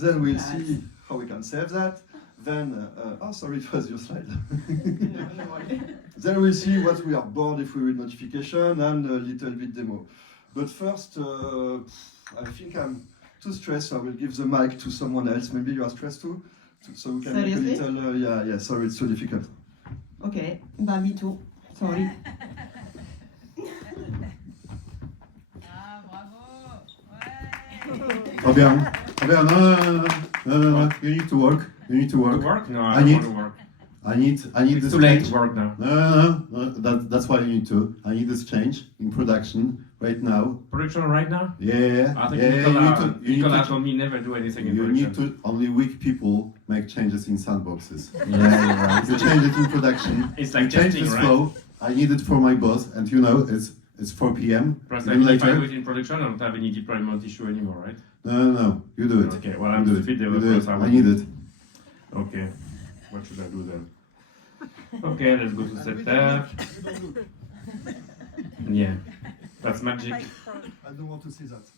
Then we'll see how we can save that. Then, oh, sorry, it was your slide. Then we'll see what we are bored if we read notification and a little bit demo. But first, I think I'm too stressed, so I will give the mic to someone else. Maybe you are stressed too? So we can Seriously? make a little, yeah, sorry, it's so difficult. Okay, me too. Sorry. Fabien, no, you need to work. You need to work. To work? No, I don't want to work. I need It's this too late change. to work now. No, that's why you need to. I need this change in production right now. Production right now? Yeah, I think yeah. Nicolas told me never do anything in You production. need to. Only weak people make changes in sandboxes. Yeah, you change it in production. It's like you change testing, this right? flow. I need it for my boss, and you know it's 4 p.m. Plus, Then if I later. do it in production, I don't have any deployment issue anymore, right? No, you do it. Okay, well, You I'm do the it. fit You do developer, it. so I need it. Okay, what should I do then? Okay, let's go to setup. Yeah, that's magic. I don't want to see that.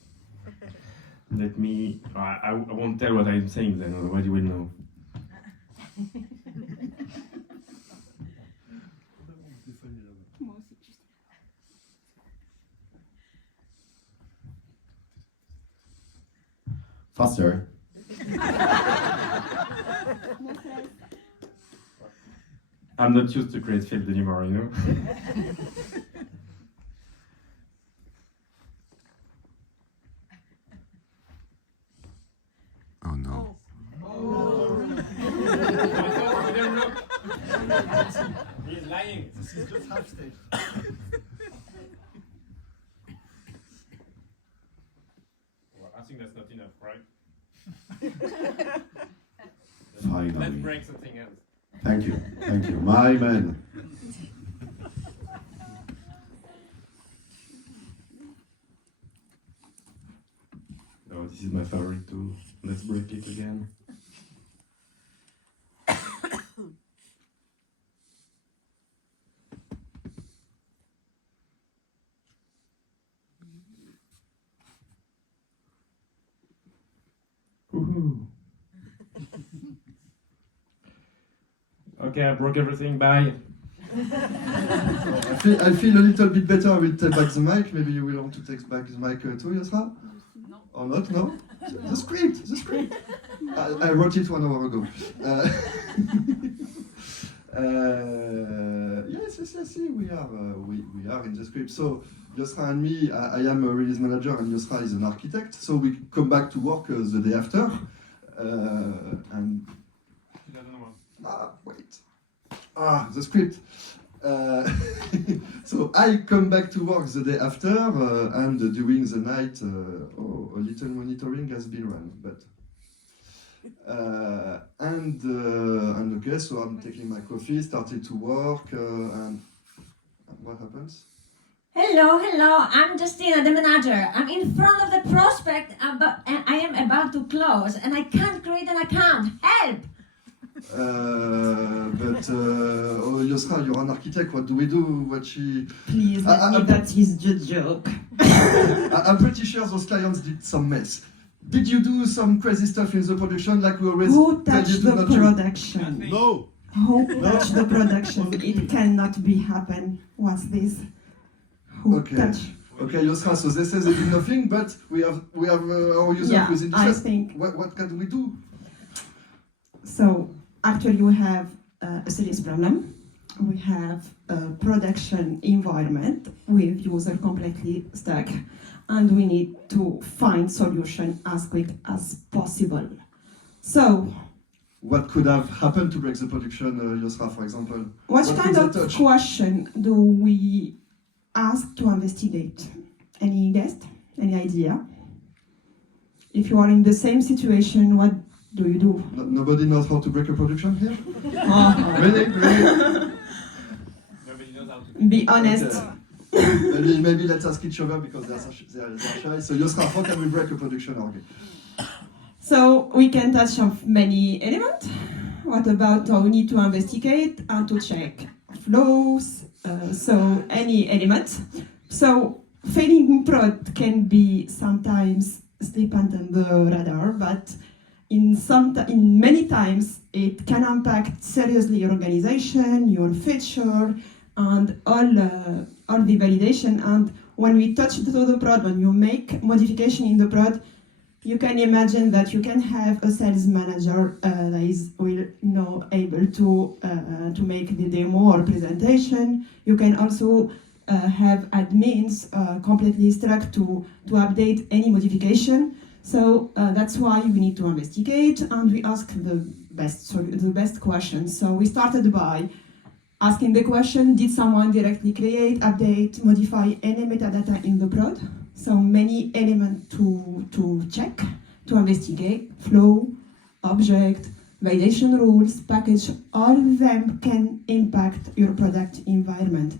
Let me. I won't tell what I'm saying then, otherwise you will know. Faster. I'm not used to create field anymore, you know? Oh no. He's lying. This is just half stage. Well, I think that's not enough, right? Finally. Let's break something else. Thank you, my man. Oh, this is my favorite tool. Let's break it again. Woohoo! Okay, I broke everything. Bye. I feel a little bit better. I will take back the mic. Maybe you will want to take back the mic too, Yosra? No. Or not? No? The script. I wrote it 1 hour ago. Yes, we are in the script. So Yosra and me, I am a release manager and Yosra is an architect. So we come back to work the day after. And wait. The script. So I come back to work the day after, and during the night, a little monitoring has been run. But and okay, so I'm taking my coffee, started to work, and what happens? Hello, I'm Justyna, the manager. I'm in front of the prospect, and I am about to close, and I can't create an account. Help! Yosra, you're an architect. What do we do? Please, that is the joke. I'm pretty sure those clients did some mess. Did you do some crazy stuff in the production like we always Who tell you touched to the not do? production? No. Who touched the production? It cannot be happen. What's this? Who Okay. touched? Okay, Yosra, so they say they did nothing, but we have our user Yeah, who is in I distress. think What can we do? so. Actually, we have a serious problem. We have a production environment with user completely stuck, and we need to find solution as quick as possible. So, What could have happened to break the production, Yosra, for example? what What kind could of they touch? question do we ask to investigate? Any guess? Any idea? If you are in the same situation, what do you do? Nobody knows how to break a production here? Oh, Really? Nobody knows how to. be honest. Okay. Maybe let's ask each other because they're shy. So Yosra, how can we break a production org? So we can touch on many elements. What about we need to investigate and to check flows? So any element. So failing in prod can be sometimes slip under the radar, but in many times it can impact seriously your organization, your feature, and all the validation. And when we touch the prod, when you make modification in the prod, you can imagine that you can have a sales manager will able to make the demo or presentation. You can also have admins completely stuck to update any modification. So that's why we need to investigate, and we ask the best questions. So we started by asking the question: did someone directly create, update, modify any metadata in the prod? So many elements to check, to investigate: flow, object, validation rules, package. All of them can impact your product environment.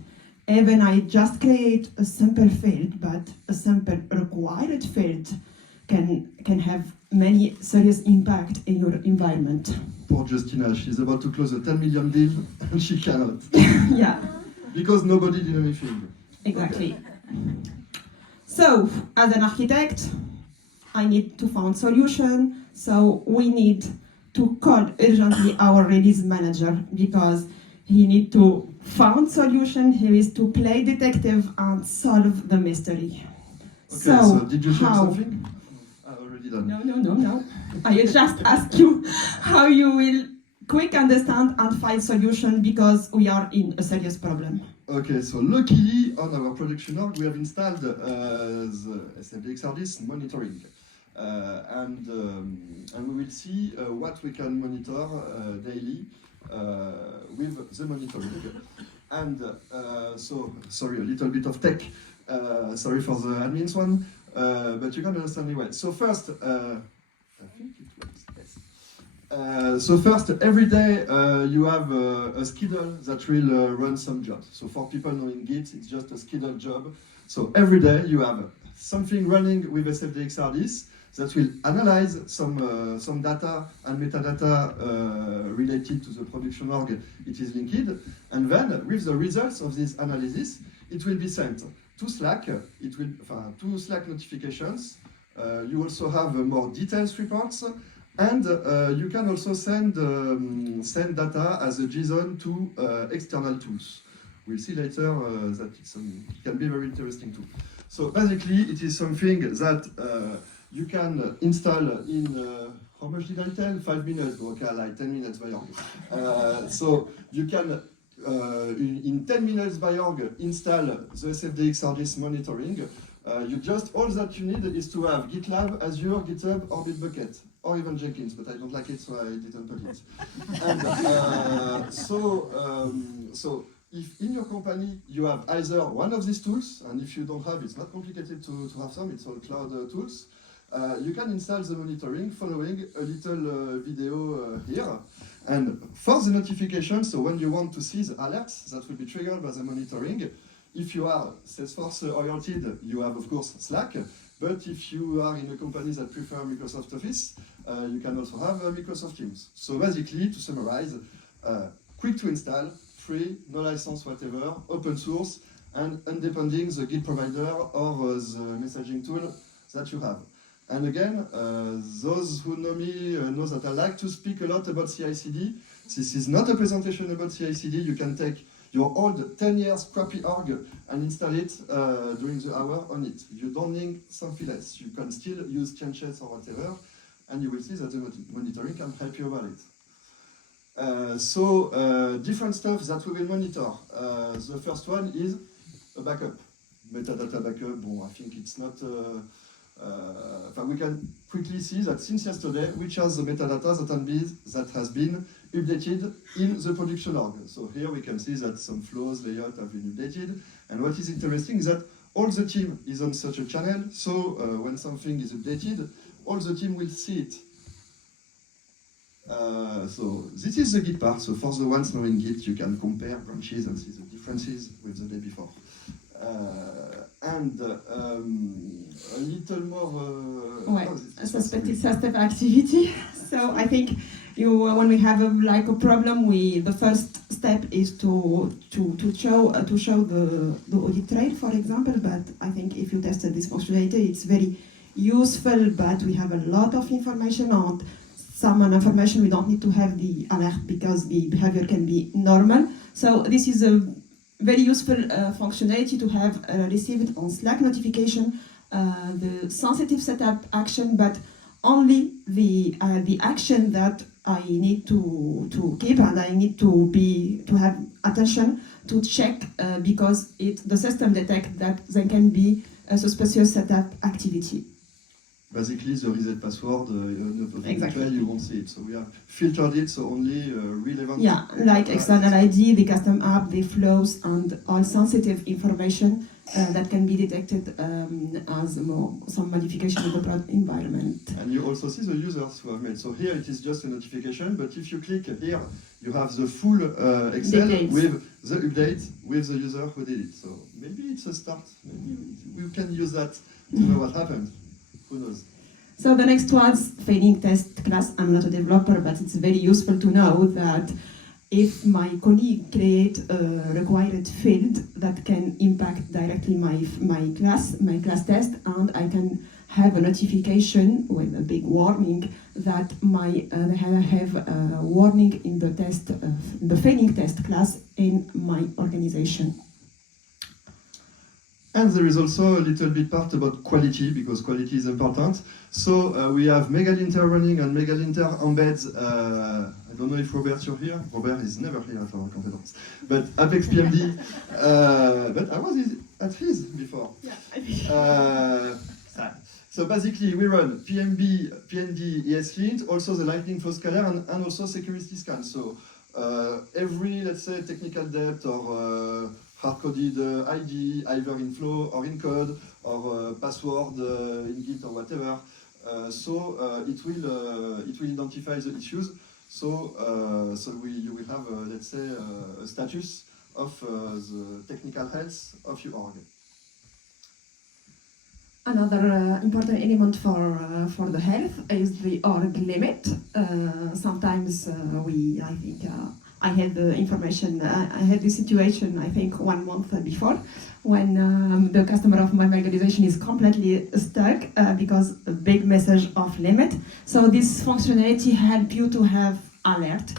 Even I just create a simple field, but a simple required field can have many serious impact in your environment. Poor Justyna, she's about to close a 10 million deal and she cannot. Yeah, Because nobody did anything. exactly. So, as an architect, I need to find solution. So we need to call urgently our release manager because he need to find solution. He is to play detective and solve the mystery. Okay, so did you change something? Already done. No. I just ask you how you will quick understand and find solution because we are in a serious problem. Okay, so luckily on our production org we have installed the SFDX Hardis monitoring. And we will see what we can monitor daily with the monitoring. And so, sorry, a little bit of tech. Sorry for the admins one, but you can understand me well. So first, I think it works, yes. So first, every day you have a schedule that will run some jobs. So for people knowing Git, it's just a scheduled job. So every day you have something running with SFDX Hardis that will analyze some data and metadata related to the production org it is linked. And then with the results of this analysis, it will be sent to Slack. It will to Slack notifications. You also have more details reports, and you can also send data as a JSON to external tools. We'll see later that it can be very interesting too. So basically, it is something that you can install in how much did I tell? 5 minutes. Okay, like 10 minutes by org. So you can in 10 minutes by org install the SFDX Hardis monitoring. You just all that you need is to have GitLab, Azure, GitHub, or Bitbucket, or even Jenkins, but I don't like it, so I didn't put it. And so if in your company you have either one of these tools, and if you don't have, it's not complicated to have some, it's all cloud tools, you can install the monitoring following a little video here. And for the notification, so when you want to see the alerts that will be triggered by the monitoring, if you are Salesforce oriented, you have of course Slack, but if you are in a company that prefer Microsoft Office, you can also have Microsoft Teams. So basically, to summarize, quick to install, free, no license whatever, open source, and independing the Git provider or the messaging tool that you have. And again, those who know me know that I like to speak a lot about CI/CD. This is not a presentation about CI/CD. You can take your old 10 years crappy org and install it during the hour on it. You don't need something else. You can still use changes or whatever, and you will see that the monitoring can help you about it. So different stuff that we will monitor. The first one is a backup, metadata backup. Bon, I think it's not. We can quickly see that since yesterday, which are the metadata that has been updated in the production org. So here we can see that some flows, layout have been updated. And what is interesting is that all the team is on such a channel. So when something is updated, all the team will see it. So this is the Git part. So for the ones knowing Git, you can compare branches and see the differences with the day before. And a little more. Suspected system activity. So I think when we have a problem, the first step is to show the audit trail, for example. But I think if you tested this functionality, it's very useful. But we have a lot of information on some information, we don't need to have the alert because the behavior can be normal. So this is a very useful functionality to have received on Slack notification, the sensitive setup action, but only the action that I need to keep and I need to have attention to check because the system detects that there can be a suspicious setup activity. Basically, the reset password, Exactly. you won't see it. So we have filtered it, so only relevant. Yeah, like external ID, the custom app, the flows, and all sensitive information that can be detected as some modification of the product environment. And you also see the users who have made. So here it is just a notification, but if you click here, you have the full Excel Details. with the update with the user who did it. So maybe it's a start. Maybe we can use that to know what happened. Who knows? So the next one's failing test class. I'm not a developer, but it's very useful to know that if my colleague create a required field that can impact directly my class test, and I can have a notification with a big warning that they have a warning in the test, the failing test class in my organization. And there is also a little bit part about quality, because quality is important. So we have Megalinter running, and Megalinter embeds, I don't know if Robert, you're here. Robert is never here at our conference. But Apex PMD, but I was at his before. Yeah, So basically we run PMD, ESLint, also the lightning flow scanner, and also security scan. So every, let's say, technical debt or hard-coded ID, either in flow or in code, or password in Git or whatever. It will identify the issues. So you will have, let's say, a status of the technical health of your org. Another important element for the health is the org limit. Sometimes I had the information, I had this situation, I think 1 month before, when the customer of my organization is completely stuck because a big message of limit. So this functionality helps you to have alert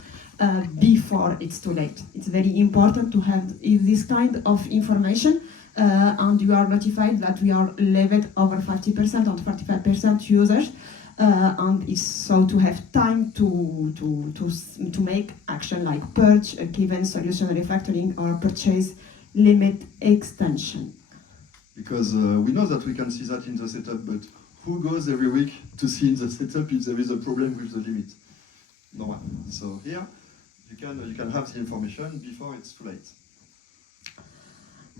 before it's too late. It's very important to have this kind of information and you are notified that we are leveled over 50% and 45% users. And it's so to have time to make action like purge, given solution refactoring, or purchase limit extension. Because we know that we can see that in the setup, but who goes every week to see in the setup if there is a problem with the limit? No one. So here you can have the information before it's too late.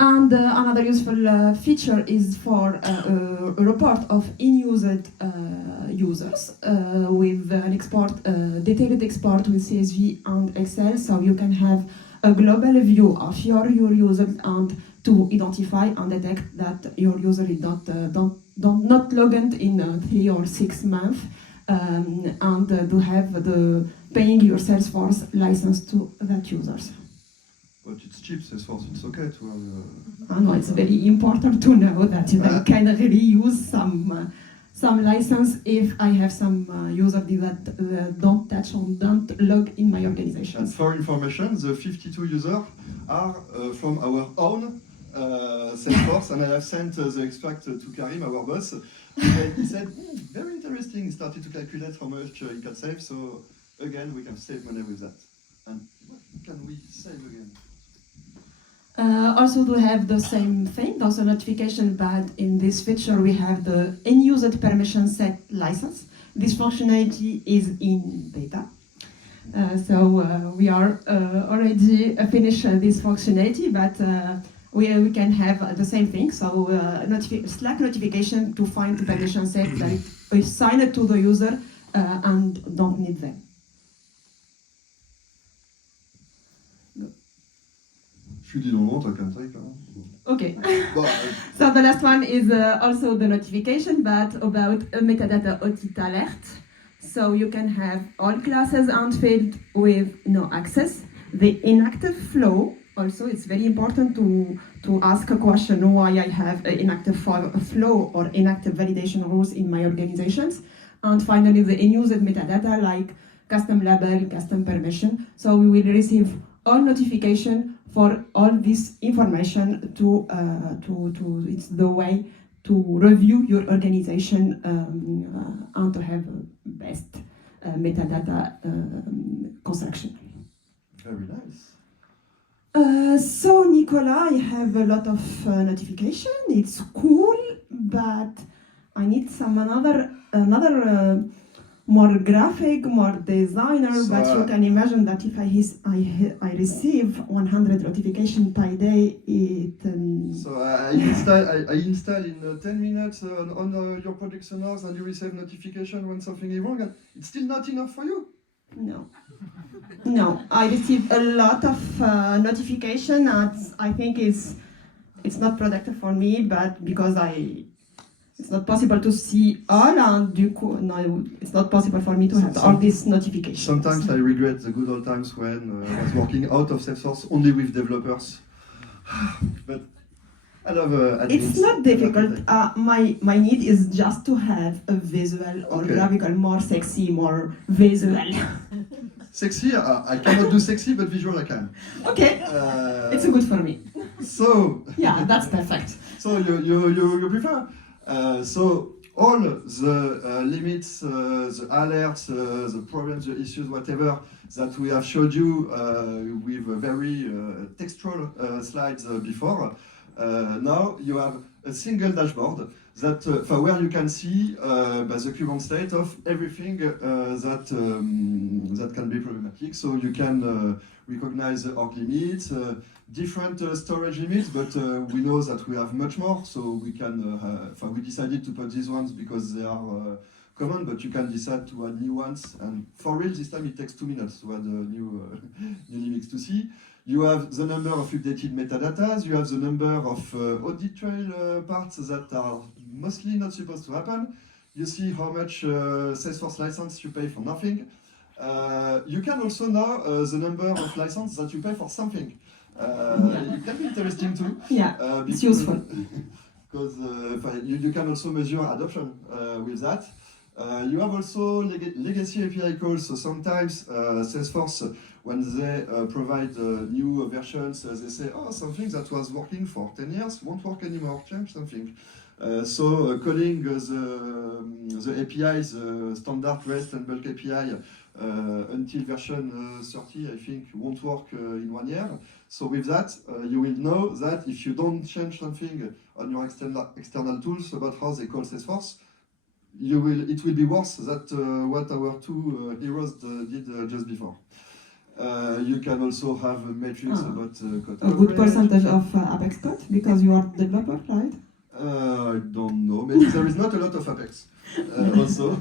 And another useful feature is for a report of in-used users with an export, detailed export with CSV and Excel, so you can have a global view of your user and to identify and detect that your user is not logged in 3 or 6 months, and to have the paying your Salesforce license to that users. But it's cheap, Salesforce, it's okay to have... I know it's very important to know that you can really use some license if I have some users that don't touch or don't log in my organization. And for information, the 52 users are from our own Salesforce, and I have sent the extract to Karim, our boss, and he said, very interesting, he started to calculate how much he can save, so again, we can save money with that. And what can we save again? Also to have the same thing, also notification, but in this feature we have the in-used permission set license. This functionality is in beta. So we are already finished this functionality, but we can have the same thing. So Slack notification to find the permission set that is signed to the user and don't need them. Je suis dit dans le ventre, comme ça, Okay. Bon, So the last one is also the notification, but about a metadata audit alert. So you can have all classes and fields with no access. The inactive flow, also it's very important to ask a question why I have an inactive flow or inactive validation rules in my organizations. and finally the unused metadata like custom label, custom permission. So we will receive all notification for all this information to it's the way to review your organization and to have best metadata construction. Very nice. So Nicolas, I have a lot of notification. It's cool, but I need some another more graphic, more designer. So, but you can imagine that if I receive 100 notification per day, it. So I install in 10 minutes on your production house, and you receive notification when something is wrong, and it's still not enough for you. No, I receive a lot of notification, and I think it's not productive for me, but because it's not possible to see all, and no, it's not possible for me to have all these notifications. Sometimes I regret the good old times when I was working out of Salesforce only with developers. But I love it's not difficult. My need is just to have a visual or graphical, more sexy, more visual. Sexy, I cannot do sexy, but visual I can. Okay, it's good for me. So yeah, that's perfect. So you prefer? So all the limits, the alerts, the problems, the issues, whatever that we have showed you with very textual slides before. Now you have a single dashboard that where you can see the current state of everything that can be problematic. So you can recognize the org limits, different storage limits, but we know that we have much more. So we can we decided to put these ones because they are common, but you can decide to add new ones. And for real, this time it takes 2 minutes to add new limits to see. You have the number of updated metadatas, you have the number of audit trail parts that are mostly not supposed to happen. You see how much Salesforce license you pay for nothing. You can also know the number of license that you pay for something. It can be interesting too. Yeah, it's useful. Because you can also measure adoption with that. You have also legacy API calls, so sometimes Salesforce, when they provide new versions, they say, oh, something that was working for 10 years won't work anymore, change something. So calling the APIs, standard REST and bulk API, until version 30, I think, won't work in 1 year. So with that, you will know that if you don't change something on your external tools about how they call Salesforce, it will be worse than what our two heroes did just before. You can also have metrics about code a good percentage of Apex code because you are developer, right? I don't know. Maybe there is not a lot of Apex also.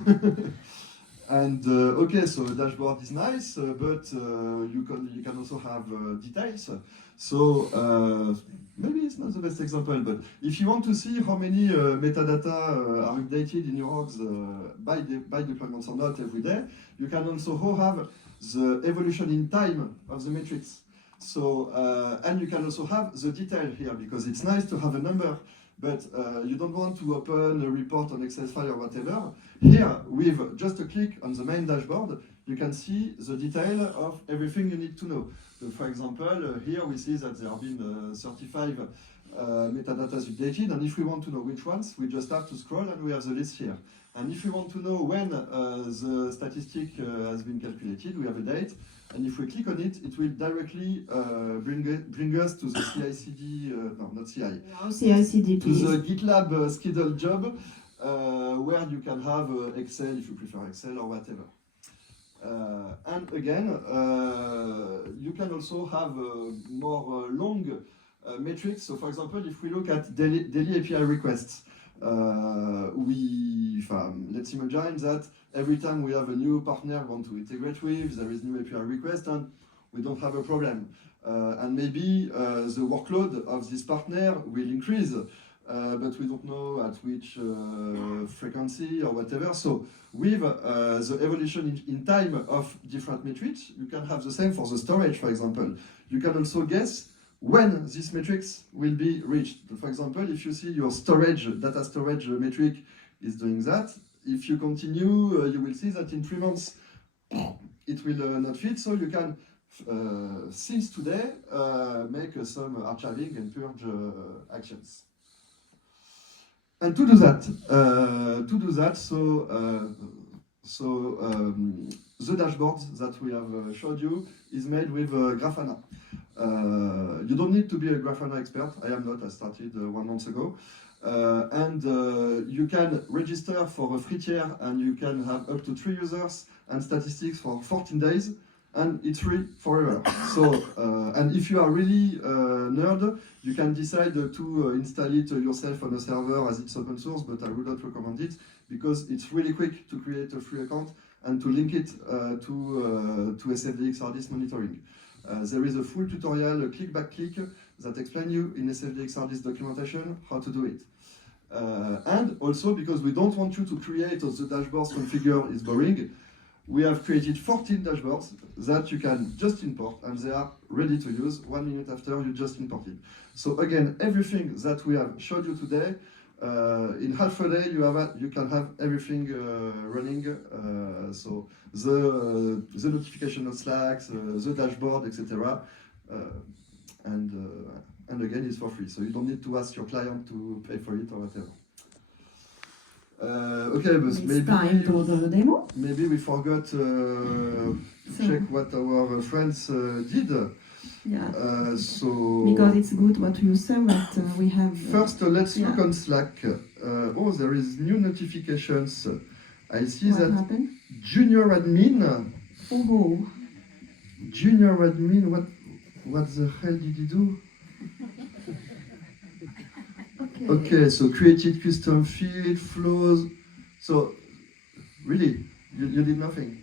And okay, so dashboard is nice, but you can also have details. So maybe it's not the best example, but if you want to see how many metadata are updated in your orgs by deployments or not every day, you can also have the evolution in time of the metrics. So and you can also have the detail here, because it's nice to have a number, but you don't want to open a report on Excel file or whatever. Here, with just a click on the main dashboard, you can see the detail of everything you need to know. So for example, here we see that there have been 35 metadata updated, and if we want to know which ones, we just have to scroll and we have the list here. And if we want to know when the statistic has been calculated, we have a date, and if we click on it, it will directly bring us to the CI/CD, no, not CI. No, CI/CD, to the GitLab schedule job, where you can have Excel, if you prefer Excel or whatever. And again, you can also have more long metrics. So for example, if we look at daily API requests, let's imagine that every time we have a new partner we want to integrate with, there is new API request and we don't have a problem. And maybe the workload of this partner will increase, but we don't know at which frequency or whatever. So with the evolution in time of different metrics, you can have the same for the storage, for example. You can also guess when these metrics will be reached. For example, if you see your storage, data storage metric is doing that, if you continue, you will see that in 3 months it will not fit. So you can, since today, make some archiving and purge actions. And to do that, the dashboard that we have showed you is made with Grafana. You don't need to be a Grafana expert. I am not. I started 1 month ago. And you can register for a free tier, and you can have up to 3 users and statistics for 14 days, and it's free forever. So, and if you are really nerd, you can decide to install it yourself on a server as it's open source, but I would not recommend it because it's really quick to create a free account and to link it to SFDX Hardis monitoring. There is a full tutorial, click back click, that explains you in SFDX Hardis documentation how to do it. And also, because we don't want you to create the dashboards configure is boring, we have created 14 dashboards that you can just import, and they are ready to use 1 minute after you just imported. So again, everything that we have showed you today, in half a day you can have everything running. So the notification of Slack, the dashboard, etc. And again, it's for free, so you don't need to ask your client to pay for it or whatever. Okay, but It's time for the demo. maybe we forgot to check what our friends did. Yeah. So Because it's good what you say, but we have. first, let's look yeah. on Slack. Oh, there is new notifications. I see What that happened? junior admin. Oh, Junior admin. What the hell did he do? okay. Okay, so created custom field flows. So really, you did nothing.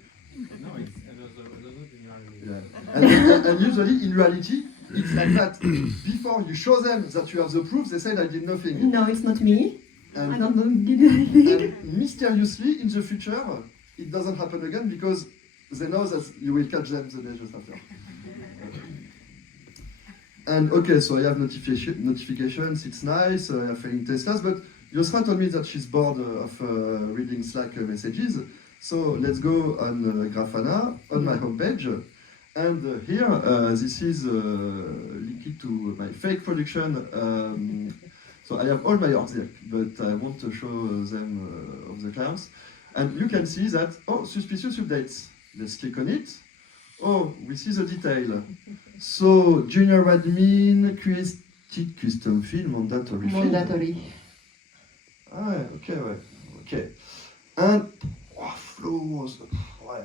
No, it's another thing. Yeah. And usually in reality, it's like that. Before you show them that you have the proof, they said I did nothing. No, it's not me. I And, don't know, did anything. and mysteriously, in the future, it doesn't happen again because they know that you will catch them the day just after. And okay, so I have notifications, it's nice, I have failing testers, but Yosra told me that she's bored of reading Slack messages. So let's go on Grafana, on my homepage. And here, this is linked to my fake production. So I have all my orgs there, but I want to show them of the clients. And you can see that, oh, suspicious updates. Let's click on it. Oh, we see the detail. So, junior admin, created custom field, mandatory field. Mandatory. Ah, okay, ouais. Okay. And, oh, flows. Ouais.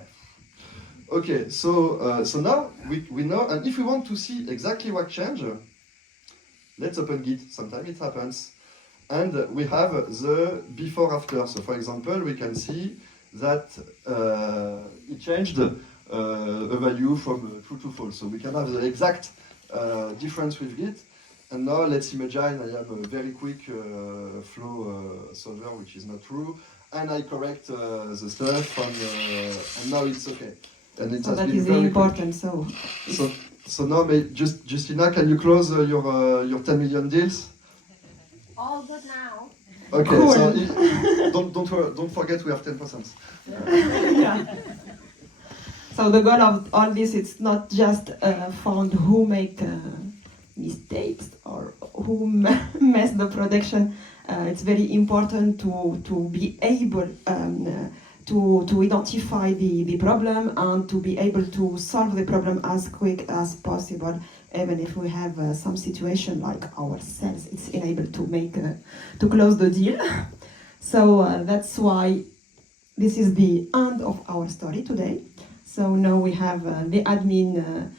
Okay, so now we know, and if we want to see exactly what changed, let's open Git. Sometimes it happens. And we have the before after. So, for example, we can see that it changed a value from true to false. So we can have the exact difference with Git. And now let's imagine I have a very quick flow solver, which is not true. And I correct the stuff, and now it's okay. And it So has that been is very important. So. quick. So now, Justyna, can you close your 10 million deals? All good now. Okay, Cool. so don't forget we have 10%. Yeah. So the goal of all this is not just found who make mistakes or who mess the production. It's very important to be able to identify the problem and to be able to solve the problem as quick as possible. Even if we have some situation like ourselves, it's enabled to make to close the deal. So that's why this is the end of our story today. So now we have the admin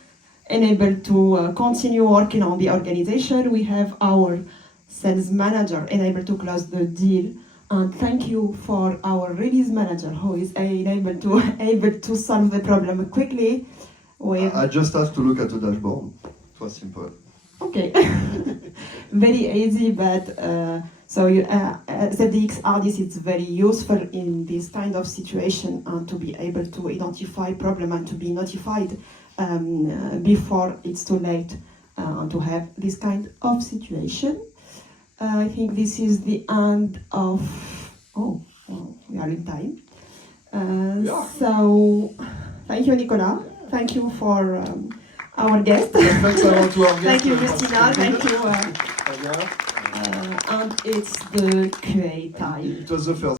enabled to continue working on the organization. We have our sales manager enabled to close the deal. And thank you for our release manager who is able to solve the problem quickly. With I just have to look at the dashboard. It was simple. okay, very easy, but so SFDX Hardis is very useful in this kind of situation and to be able to identify problem and to be notified before it's too late and to have this kind of situation. I think this is the end of. Oh, we are in time. Yeah. So, thank you, Nicolas. Thank you for our guest. Thanks a lot to our Thank you, guest, Justyna. Thank you. Fabien. And it's the QA time. It was the first.